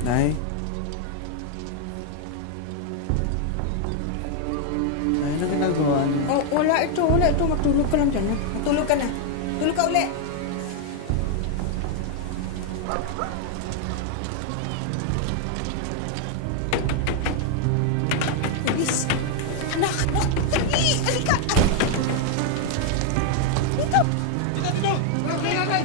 Nay? Nay, ano ginagawa niyo? Oh, wala ito. Matulog ka lang dyan. Matulog ka na. Tulog ka uli. Bilis. Anak, dali. Halika. Dito. Dito. Dali.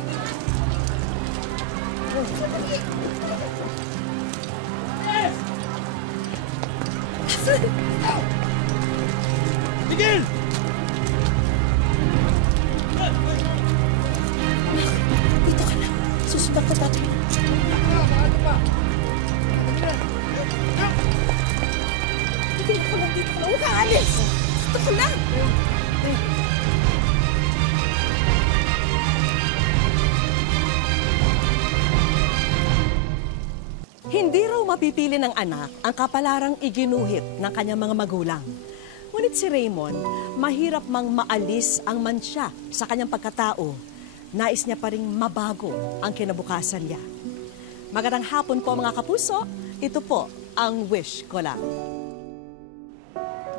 Tigil! Dito ka na. Susundan ko tayo. Dito ko lang. Huwag ka alis. Dito ko lang. Hindi raw mapipili ng anak ang kapalarang iginuhit ng kanyang mga magulang. Ngunit si Raymond, mahirap mang maalis ang mansya sa kanyang pagkatao. Nais niya pa ring mabago ang kinabukasan niya. Magandang hapon po mga kapuso, ito po ang Wish Ko Lang.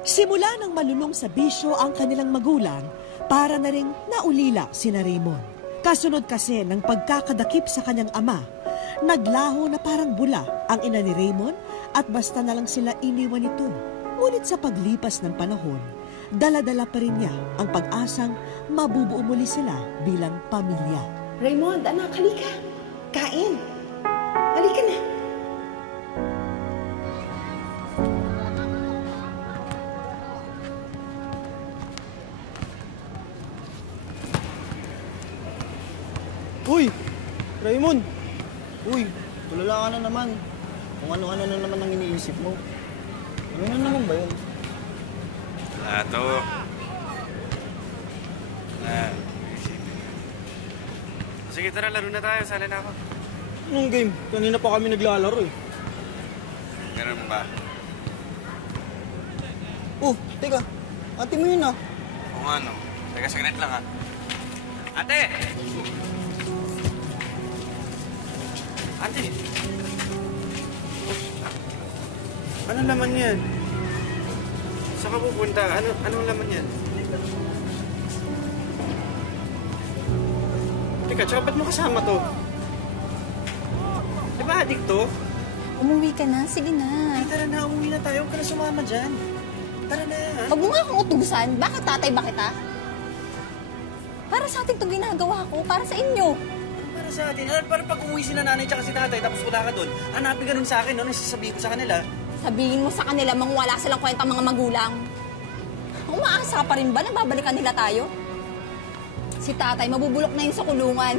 Simula ng malulong sa bisyo ang kanilang magulang, para na ring naulila sina Raymond. Kasunod kasi ng pagkakadakip sa kanyang ama, naglaho na parang bula ang ina ni Raymond at basta na lang sila iniwan nito. Ngunit sa paglipas ng panahon, dala-dala pa rin niya ang pag-asang mabubuo muli sila bilang pamilya. Raymond, anak, halika. Kain. Halika na. Uy! Raymond! Uy, tulala ka na naman. Kung ano-ano na naman ang iniisip mo. Ano na naman ba yun? To. Sige, tara, laro na tayo. Sali na ako. Anong game? Kanina pa kami naglalaro eh. Ganun ba? Oh, teka. Ate mo yun ah. Kung ano. Teka, saglit lang ha. Ate! Ate! Ano laman yan? Saan ka pupunta? Anong laman yan? Teka, tsaka ba't mo kasama to? Di ba adik to? Umuwi ka na? Sige na. Ay, tara na, umuwi na tayo. Huwag ka na sumama dyan. Tara na. Huwag mo nga akong utusan. Bakit tatay ba kita? Para sa atin itong ginagawa ko. Para sa inyo. Para sa atin. Para pag umuwi si nanay tsaka si tatay tapos wala ka doon, hanapin ka nun sa akin, no? Nasasabihin ko sa kanila. Sabihin mo sa kanila mang wala silang kwenta mga magulang. Umaasa pa rin ba na babalikan nila tayo? Si tatay mabubulok na yun sa kulungan.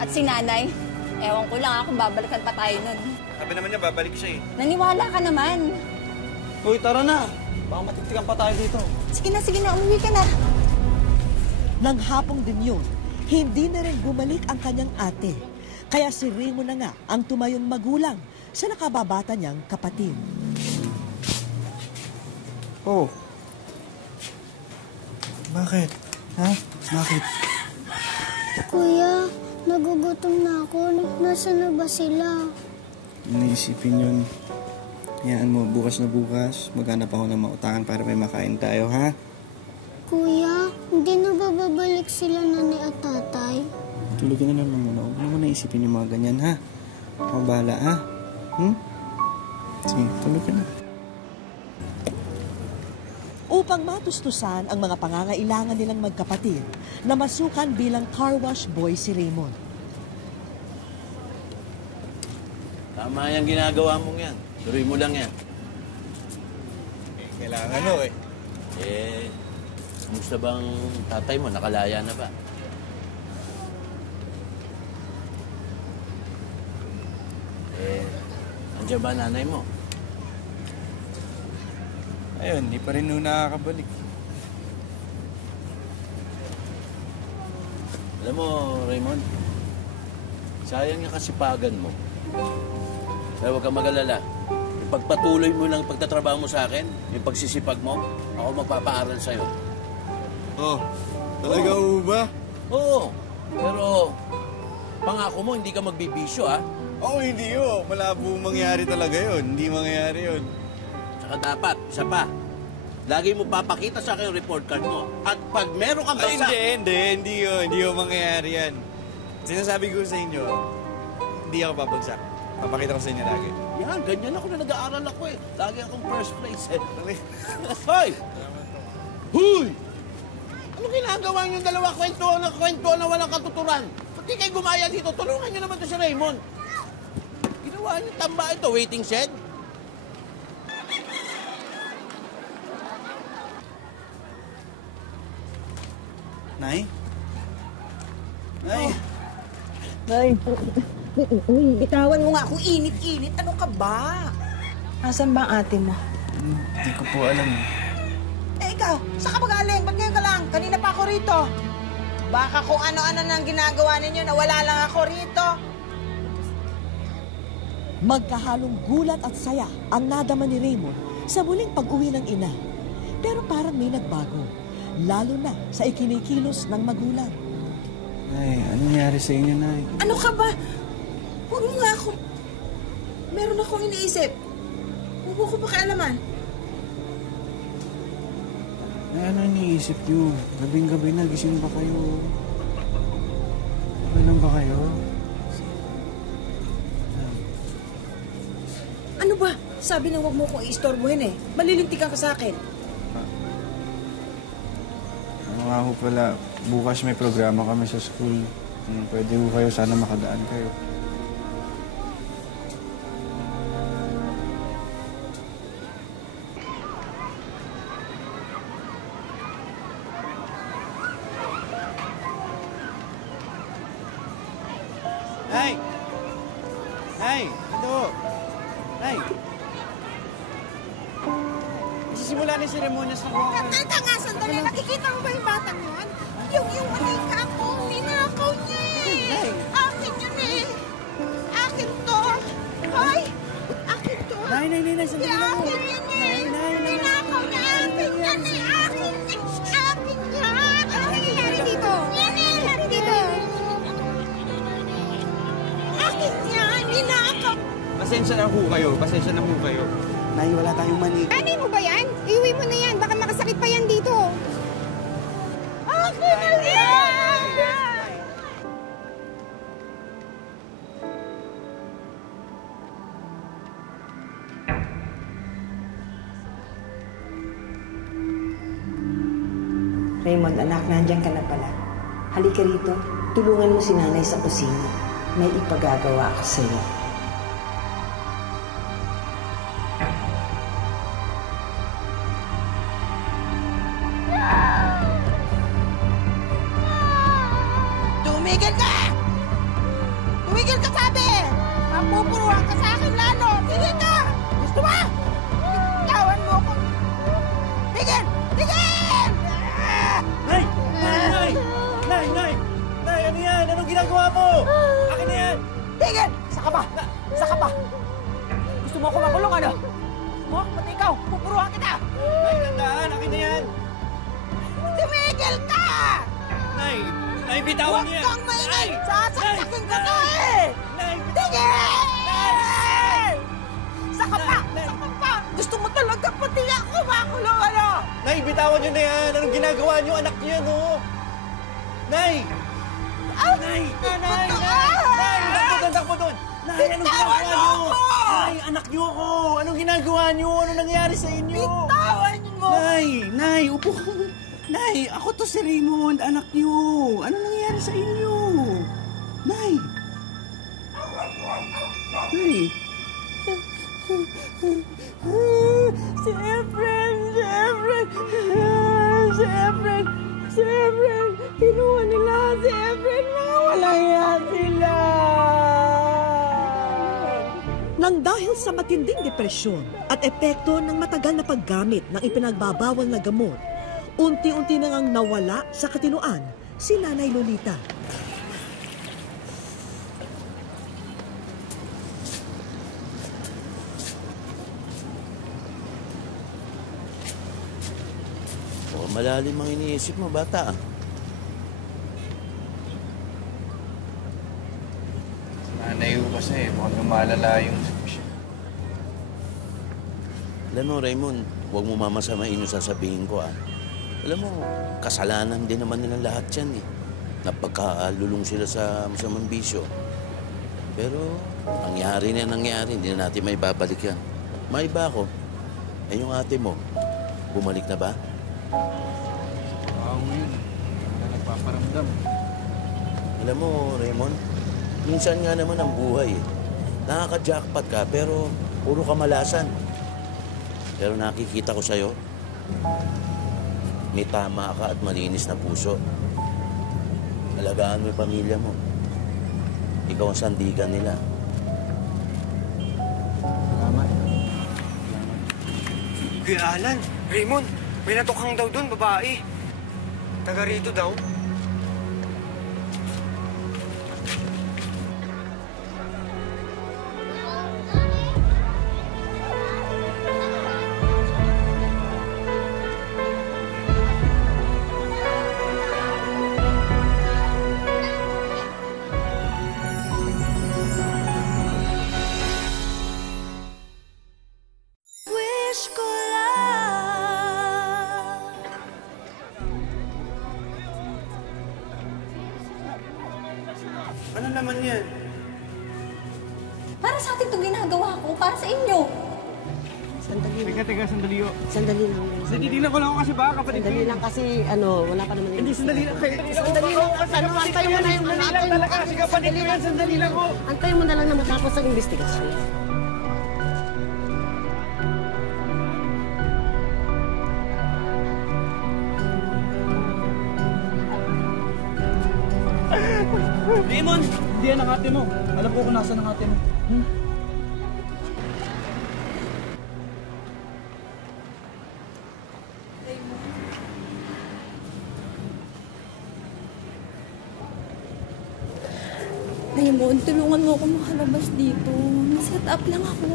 At si nanay, ewan ko lang kung babalikan pa tayo nun. Sabi naman niya, babalik siya eh. Naniwala ka naman. Uy, tara na. Baka matitikan pa tayo dito. Sige na, umuwi ka na. Nang hapong din yun, hindi na rin bumalik ang kanyang ate. Kaya si Raymond na nga ang tumayong magulang sa nakababata niyang kapatid. Oh. Bakit? Ha? Bakit? Kuya, nagugutom na ako. Nasaan na ba sila? Naisipin yun. Hayaan mo, bukas na bukas, maghanap ako ng mautangan para may makain tayo, ha? Kuya, hindi na ba babalik sila nanay at tatay? Tulog na naman muna. Huwag mo na isipin yung mga ganyan, ha? Ako bahala, ha? Sige, tulog ka na. Upang matustusan ang mga pangangailangan nilang magkapatid, namasukan bilang car wash boy si Raymond. Tama yung ginagawa mong yan. Tuloy mo lang yan. Kailangan mo eh. Kumusta bang tatay mo? Nakalaya na ba? Andiyan ba nanay mo? Ayun, di pa rin nung nakakabalik. Alam mo, Raymond, sayang yung kasipagan mo. Kaya huwag kang mag-alala. Ipagpatuloy mo lang pagtatrabaho mo sa akin, yung pagsisipag mo, ako magpapaaral sa'yo. Oh, talaga ba? Oo, pero pangako mo, hindi ka magbibisyo, ha? Oo, hindi yun. Malabo mangyari talaga yun. Hindi mangyayari yun. Saka dapat, isa pa, lagi mo papakita sa akin yung report card mo. At pag meron kang Ay, bagsak... hindi yun mangyayari yan. Sinasabi ko sa inyo, hindi ako babagsak. Papakita ko sa inyo lagi. Yan, ganyan ako na nag-aaral ako eh. Lagi akong first place eh. Hoy! Huy! Ano ginagawa niyong dalawa kwentuhan na walang katuturan? Ba't di kayo gumaya dito? Tulungan niyo naman to si Raymond. Ginawa niyo tamba ito, waiting shed? Nay? Nay? Nay. Uy, bitawan mo nga ako. Init-init. Ano ka ba? Asan ba ang ate mo? Hindi ko po alam. Eh, ikaw, saan ka ba galing? Ba't ngayon ka lang? Kanina pa ako rito. Baka kung ano-ano nang ginagawa ninyo na wala lang ako rito. Magkahalong gulat at saya ang nadama ni Raymond sa muling pag-uwi ng ina. Pero parang may nagbago, lalo na sa ikinikilos ng magulang. Nay, ano nangyari sa inyo, Nay? Ano ka ba? Huwag mo nga ako. Meron akong iniisip. Huwag mo ko pakialaman. Nay, ano iniisip niyo? Gabing-gabi na, gising ba kayo? Okay lang ba kayo? Ano ba? Sabi na huwag mo kong i-istorbohin eh. Malilintikan ka sa akin. Ano nga ho pala, bukas may programa kami sa school. Pwede ho kayo, sana makadaan kayo. Nay! Nay! Ito! Nay! Isisimula na yung seremonya sa kuha. Teka nga, sandali. Nakikita mo ba yung batang yun? Yung manika ko, ninakaw niya eh. Akin yun eh. Akin to. Hoy! Akin to. Nay, sandali lang ho. Akin yun eh. Ninakaw niya. Akin yan eh. Akin niya. Ano nangyayari dito? Akin niya. Ninakaw. Pasensya na ho kayo. Nay, wala tayong mani. Ano mo ba yan? Iuwi mo na yan. Baka makasakit pa yan dito. Akin na yan! Raymond, anak, nandiyan ka na pala. Halika rito. Tulungan mo si nanay sa kusina. May ipagagawa ako sa'yo. Tumigil ka! Tumigil ka, sabi! Mapupuruhan ka sa akin lalo! Tigil ka! Gusto mo? Tawan mo ako! Tigil! Tigil! Nay! Nay, ano yan? Anong ginagawa mo? Akin na yan! Tigil! Saka ba? Gusto mo ako makulong, ano? Gusto mo? Pati ikaw, pupuruhan kita! Nay, tandaan! Akin na yan! Tumigil ka! Nay, bitawan Huwag niya! kang maingay! Sasaksakin ka to eh! Nay, Tigil! Saka pa! Gusto mo talaga pati ako makulong, ano? Nay, bitawan niyo na yan! Anong ginagawa niyo? Anak niyo yan, oh! Nay! Nay! Nay! Takbo doon! Nay, anong ginagawa niyo? Nay, anak niyo ako! Anong ginagawa niyo? Anong nangyari sa inyo? Bitawan mo! Nay, upo ka. Nay, ako to si Raymond, anak niyo. Anong nangyari sa inyo? Nay! Si Efren! Kinuha nila si Efren! Mga walang yan sila! Nang dahil sa matinding depresyon at epekto ng matagal na paggamit ng ipinagbabawal na gamot, unti-unti na ngang nawala sa katinuan si Nanay Lolita. Malalim ang iniisip mo, bata. Nanay, kasi mukhang lumalala yung sitwasyon. Alam mo, Raymond, huwag mo mamasamain yung sasabihin ko, ah. Alam mo, kasalanan din naman nilang lahat yan, eh. Napagkalulong sila sa masamang bisyo. Pero, nangyari na nangyari, hindi na natin may babalik yan. May iba ako. Eh, yung ate mo, bumalik na ba? Oo, yun. Wala nagpaparamdam. Alam mo, Raymond, minsan nga naman ang buhay, eh. Nakaka-jackpot ka, pero puro kamalasan. Pero nakikita ko sa'yo, may tama ka at malinis na puso. Alagaan mo yung pamilya mo. Ikaw ang sandigan nila. Salamat. Kuya Alan, Raymond, may natukhang daw doon, babae. Taga rito daw. Ano naman yan? Para sa atin itong ginagawa ko, para sa inyo. Sandali lang. Teka, sandali o. Sandali lang. Tititignan ko lang ako kasi baka kapatid. Sandali lang kasi, wala pa naman. Hindi, sandali lang kayo. Sandali lang. Antay mo na yung Sandali lang talaga kasi kapatid ko yan. Sandali lang ko. Antay mo na lang na matapos ang investigasyon. Raymond! Hindi yan ang ate mo. Alam ko kung nasaan ang ate mo. Raymond, tulungan mo ako makalabas dito. Set up lang ako.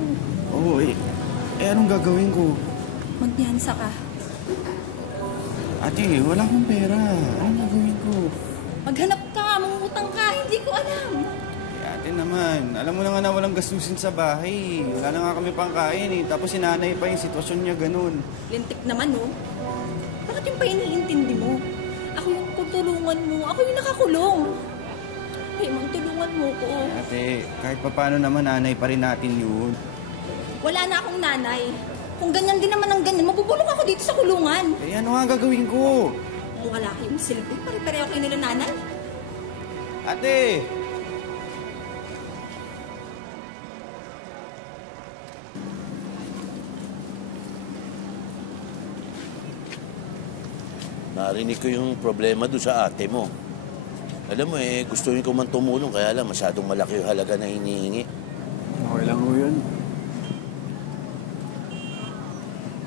Oo, eh. Anong gagawin ko? Magpiyansa ka. Ate, wala akong pera. Anong gagawin ko? Maghanap ka, mangungutang ka. Hindi ko alam. Ate naman, alam mo na nga na walang gastusin sa bahay. Wala na nga kami pangkain eh. Tapos si nanay pa yung sitwasyon niya ganun. Lintik naman, no? Bakit yung pa iniintindi mo? Ako yung tutulungan mo. Ako yung nakakulong. Raymond, tulungan mo ko. Ate, kahit paano naman nanay pa rin natin yun. Wala na akong nanay. Kung ganyan din naman ang ganyan, mabubulok ako dito sa kulungan. Eh, ano nga gagawin ko? Kung wala kayong silbi, pare-pareho kayo nila nanay. Ate! Narinig ko yung problema doon sa ate mo. Alam mo eh, gusto ko man tumulong, kaya lang masyadong malaki yung halaga na hinihingi. Okay lang ho yun.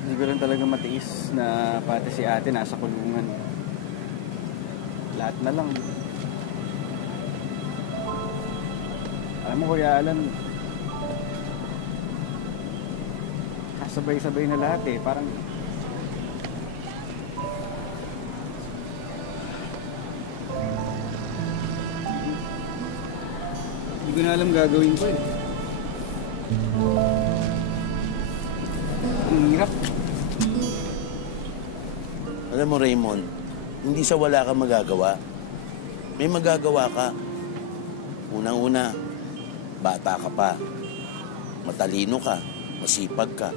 Hindi ko lang talaga matiis na pati si ate nasa kulungan. Lahat na lang. Alam mo, Kuya Alan, kasabay-sabay na lahat eh. Parang hindi ko na alam gagawin ko eh. Ang hirap. Alam mo, Raymond, hindi sa wala kang magagawa. May magagawa ka. Unang-una, bata ka pa. Matalino ka. Masipag ka.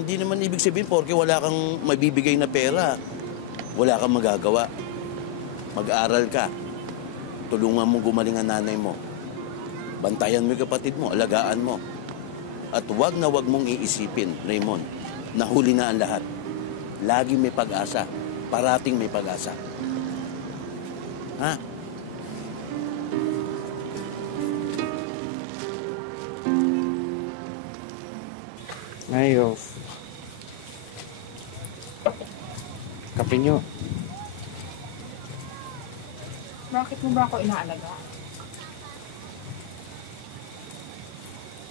Hindi naman ibig sabihin porke wala kang mabibigay na pera. Wala kang magagawa. Mag-aaral ka. Tulungan mo gumaling ang nanay mo. Bantayan mo yung kapatid mo, alagaan mo. At wag na wag mong iisipin, Raymond, na huli na ang lahat. Lagi may pag-asa. Parating may pag-asa. Ha? Ngayon. Kape nyo. Bakit mo ba ako inaalaga?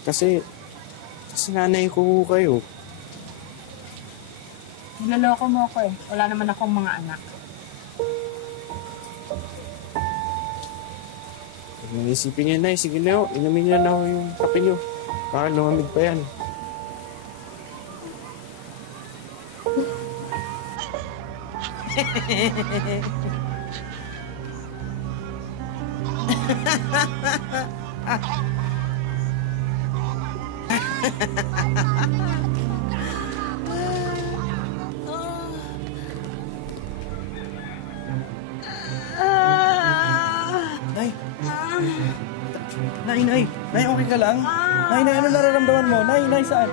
Kasi nanay ko kayo. Niloloko mo ako eh. Wala naman akong mga anak. Naisipin niya na, sige na ho, inumin niya na ho yung kape niyo. Baka lumamig pa yan. Nay! Nay, okay ka lang? Nay, ano nararamdaman mo? Nay, saan?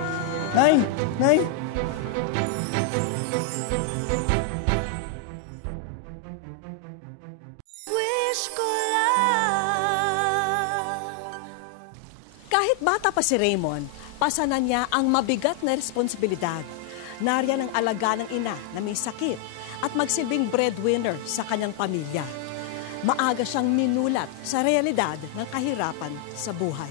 Nay! Kahit bata pa si Raymond, pasanan niya ang mabigat na responsibilidad. Nariyan ang alaga ng ina na may sakit at magsilbing breadwinner sa kanyang pamilya. Maaga siyang minulat sa realidad ng kahirapan sa buhay.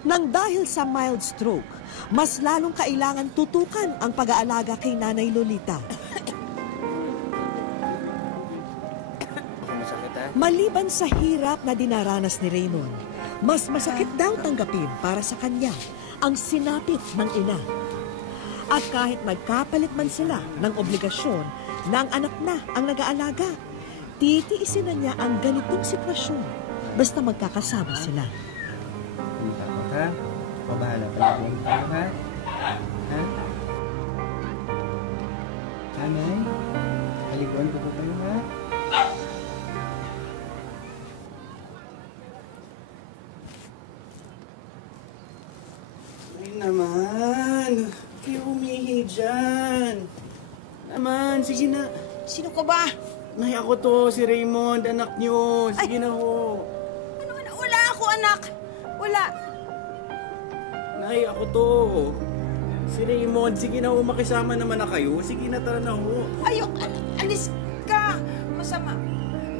Nang dahil sa mild stroke, mas lalong kailangan tutukan ang pag-aalaga kay Nanay Lolita. Maliban sa hirap na dinaranas ni Raymond, mas masakit daw tanggapin para sa kanya ang sinapit ng ina. At kahit nagkapalit man sila ng obligasyon na ang anak na ang nag-aalaga, titiisin na niya ang ganitong sitwasyon basta magkakasama sila. Hindi takot ha? Pabahala ka lang tayo ha? Ha? Nanay? Halikuan ko po kayo ha? Ay naman! Kayo umihi dyan! Naman, sige na. Sino ka ba? Nay, ako to, si Raymond, anak niyo. Sige na ho. Wala ako, anak. Wala. Nay, ako to. Si Raymond, sige na ho, makisama naman na kayo. Sige na, tara na ho. Ayok, alis ka. Masama.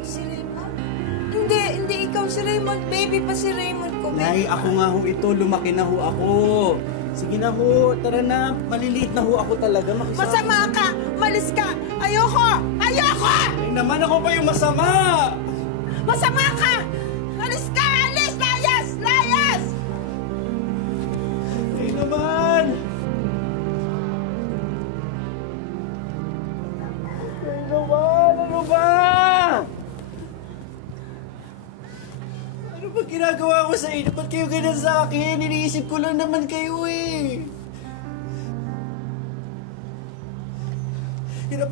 Si Raymond? Hindi ikaw si Raymond. Baby pa si Raymond ko. Nay, ako nga ho ito. Lumaki na ho ako. Sige na ho, tara na. Maliliit na ho ako talaga. Makisama. Masama ka. Malis ka. Ayoko. Ay naman, ako pa yung masama. Masama ka. Alis ka. Alis. Layas. Ay naman. Ano ba? Ano ba ginagawa ko sa inyo? Ba't kayo ganyan sa akin? Iniisip ko lang naman kayo eh.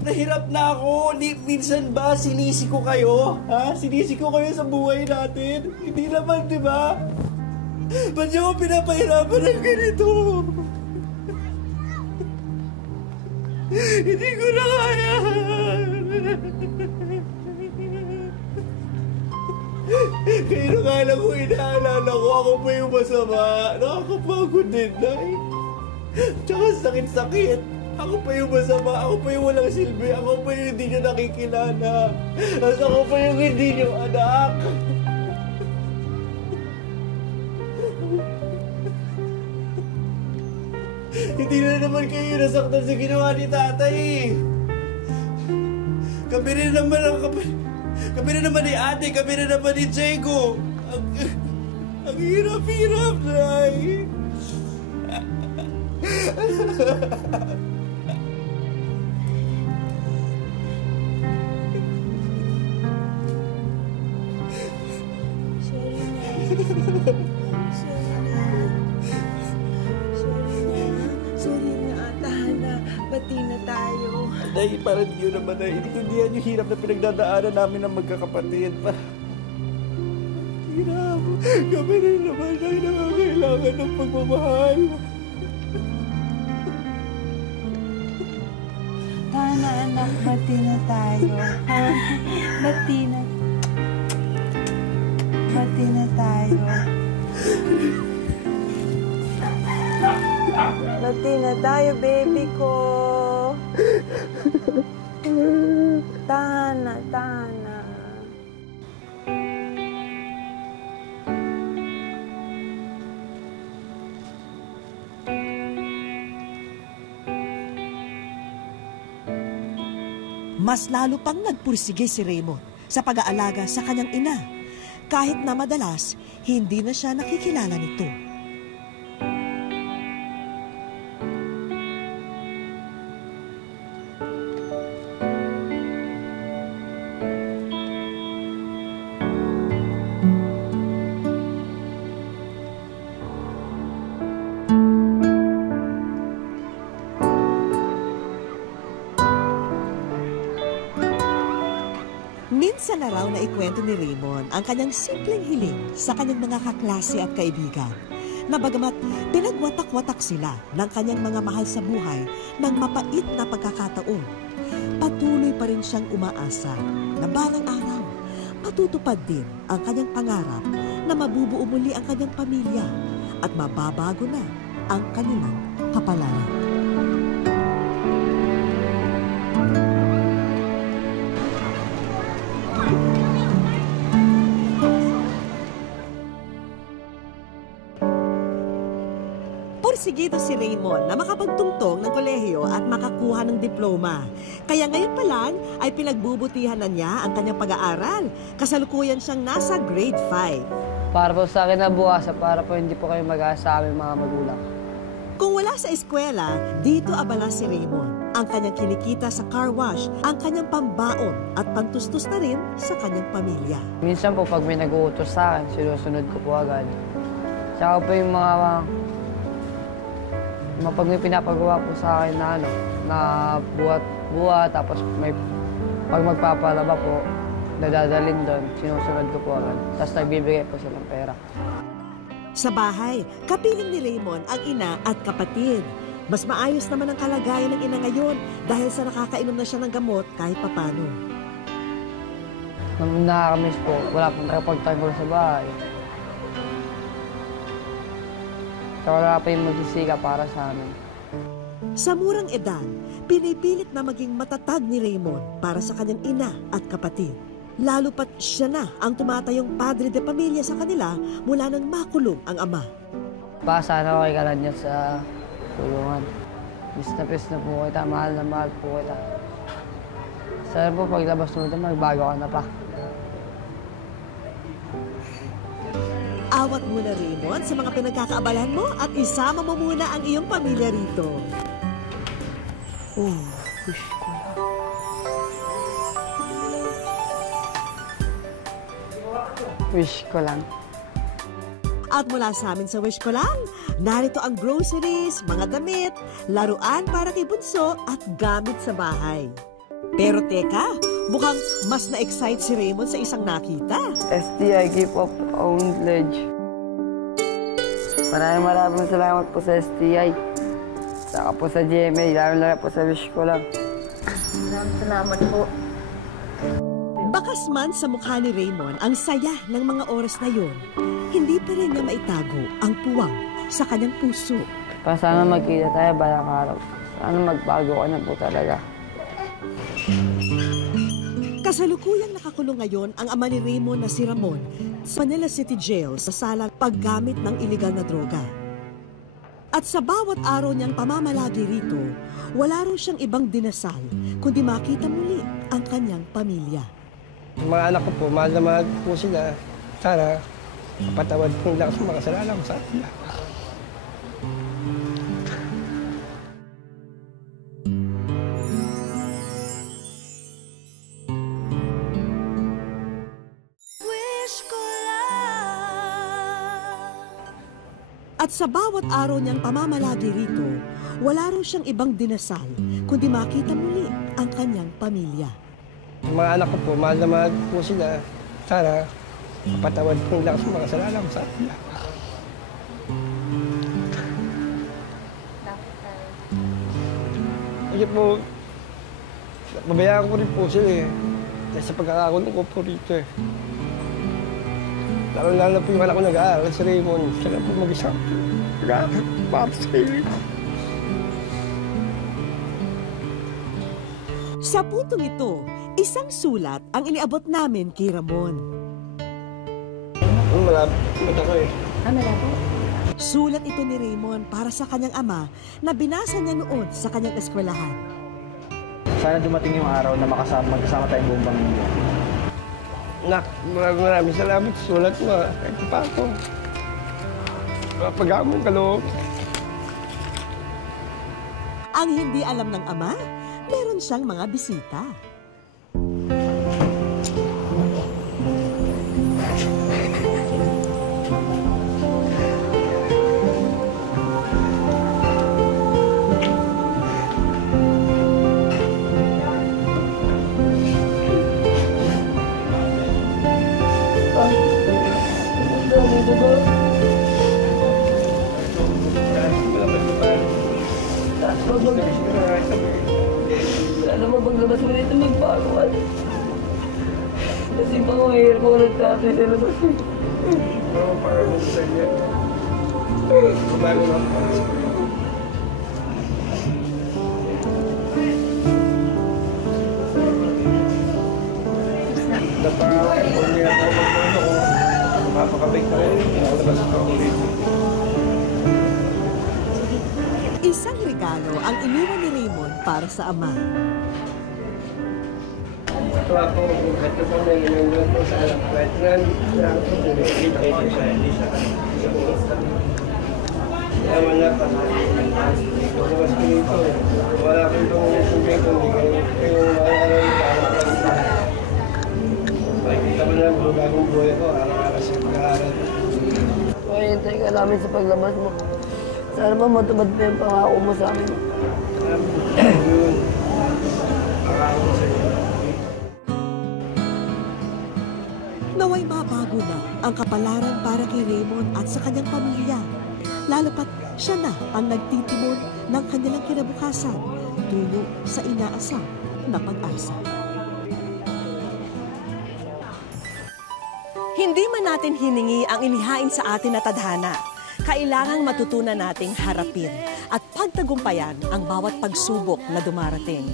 Hirap na ako. Minsan ba sinisi ko kayo? Ha? Sinisi ko kayo sa buhay natin? Hindi naman, di ba? Ba't niyo ako pinapahirapan ng ganito? Hindi ko na kaya. Pero kala ko inaalala ko, ako pa yung masama. Nakakapagod din, Nay. Tsaka sakit-sakit. Ako pa yung masama, ako pa yung walang silbi, ako pa yung hindi nyo nakikilala. At ako pa yung hindi nyo anak. Hindi na naman kayo nasaktan sa ginawa ni tatay. Kami rin naman ni ate, kami rin naman ni Diego. Ang hirap-hirap, Nay. Sorry na, Tahana. Bati na tayo. Nay, parang di yun naman na intindihan yung hirap na pinagdadaanan namin ng magkakapatid. Hirap. Kami rin naman ay nangangailangan ng pagmamahal. Tahana, anak. Bati na tayo. Bati na tayo. Bati na tayo, baby ko. Tahana. Mas lalo pang nagpursige si Raymond sa pag-aalaga sa kanyang ina, kahit na madalas hindi na siya nakikilala nito. Minsan na raw na ikwento ni Raymond ang kanyang simpleng hiling sa kanyang mga kaklase at kaibigan, na bagamat pinagwatak-watak sila ng kanyang mga mahal sa buhay ng mapait na pagkakataon, patuloy pa rin siyang umaasa na balang araw matutupad din ang kanyang pangarap na mabubuo muli ang kanyang pamilya at mababago na ang kanilang kapalaran. Porsigido si Raymond na makapagtungtong ng kolehiyo at makakuha ng diploma. Kaya ngayon pa lang ay pinagbubutihan na niya ang kanyang pag-aaral. Kasalukuyan siyang nasa grade 5. Para po sa akin na bukas, para po hindi po kayo mag-aasa sa aming mga magulang. Kung wala sa eskwela, dito abala si Raymond. Ang kanyang kinikita sa car wash, ang kanyang pambaon at pantustos na rin sa kanyang pamilya. Minsan po pag may nag-uutos sa akin, sinusunod ko po agad. Tsaka po yung mga pag may pinapagawa po sa akin na na buhat, tapos pag magpapalaba po, nadadalin doon, sinusunod ko po agad. Tapos nagbibigay po silang pera. Sa bahay, kapiling ni Raymond ang ina at kapatid. Mas maayos naman ang kalagayan ng ina ngayon dahil sa nakakainom na siya ng gamot kahit papano. Nung nakakamiss po, wala pong nakapagtanggol sa bahay. So, wala pa yung magsisika para sa amin. Sa murang edad, pinipilit na maging matatag ni Raymond para sa kanyang ina at kapatid. Lalo pat siya na ang tumatayong padre de pamilya sa kanila mula nang makulong ang ama. Sana ko kay Kalanya sa tulungan. Pis na po kita, mahal na mahal po kita. Sana po paglabas mo ito, magbago ka na pa. Awat muna, Raymond, sa mga pinagkakaabalahan mo at isama mo muna ang iyong pamilya rito. Wish ko lang. Wish ko lang. At mula sa amin sa Wish Ko Lang, narito ang groceries, mga damit, laruan para kay Bunso at gamit sa bahay. Pero teka, mukhang mas na-excite si Raymond sa isang nakita. STI, keep up own pledge. Maraming salamat po sa STI. Saka po sa GMA, lalo po sa Wish Ko Lang. Maraming salamat po. Bakas man sa mukha ni Raymond ang saya ng mga oras na yon, hindi pa rin niya maitago ang puwang sa kanyang puso. Sana magkita tayo balang araw. Sana magbago ka na po talaga. Kasalukuyang nakakulong ngayon ang ama ni Raymond na si Ramon sa Manila City Jail sa salang paggamit ng iligal na droga. At sa bawat araw niyang pamamalagi rito, wala rin siyang ibang dinasal kundi makita muli ang kanyang pamilya. Mga anak ko po, mahal na mahal po sila. Sana, kapatawad po nila sa mga kasalanan ko sa kanila. At sa bawat araw niyang pamamalagi rito, wala rin siyang ibang dinasal kundi makita muli ang kanyang pamilya. Mga anak ko po, mahal na mahal po sila. Sana, kapatawad po nila sa mga kasalanan ko sa kanila. Kasi po, pabayaan ko rin po sila eh. Dahil sa pagkakakulong ko po rito eh. Lalo po yung anak ko nag-aaral, si Raymond. Siya po mag-isang nag-aaral para sa kayo. Sa puntong ito, isang sulat ang iniabot namin kay Ramon. Malapit ako eh. Malapit? Sulat ito ni Raymond para sa kanyang ama na binasa niya noon sa kanyang eskwelahan. Sana dumating yung araw na magkasama tayong buong pamilya. Nak, maraming salamat sa sulat mo. Kahit pa ako. Mapagamong ka loob. Ang hindi alam ng ama, meron siyang mga bisita. Alam mo, paglabas mo dito magpagawan. Kasi mga mahirap ko nagtatay sa labas eh. Oo, para mo sa inyo. Kumago lang pa. Napakakit ko niya ako magpano ko. Mapakabig na rin. Nakalabas ko ako dito. Isang regalo ang iniwan ni Raymond para sa ama. Ito ako, ito po na ginagawa ko sa alam ko. Ito na, kaya wala pa. Pagkabas ko dito, wala akong itong sumay ko. Hindi kayo makakalaw yung parang. Makikita mo na ang bagong buhay ko, araw-araw sa pag-aaral. Hintay ka namin sa paglabas mo. Sana ba matupad pa yung pangako mo sa amin? Yun. Pangako mo sa inyo. Naway mabago na ang kapalaran para kay Raymond at sa kanyang pamilya. Lalo pat siya na ang nagtitimon ng kanilang kinabukasan tungo sa inaasam na pag-asa. Hindi man natin hiningi ang inihain sa atin na tadhana, kailangang matutunan nating harapin at pagtagumpayan ang bawat pagsubok na dumarating.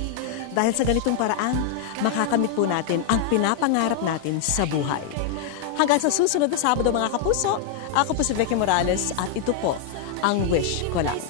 Dahil sa ganitong paraan, makakamit po natin ang pinapangarap natin sa buhay. Hanggang sa susunod na Sabado mga kapuso, ako po si Vicky Morales at ito po ang Wish Ko Lang.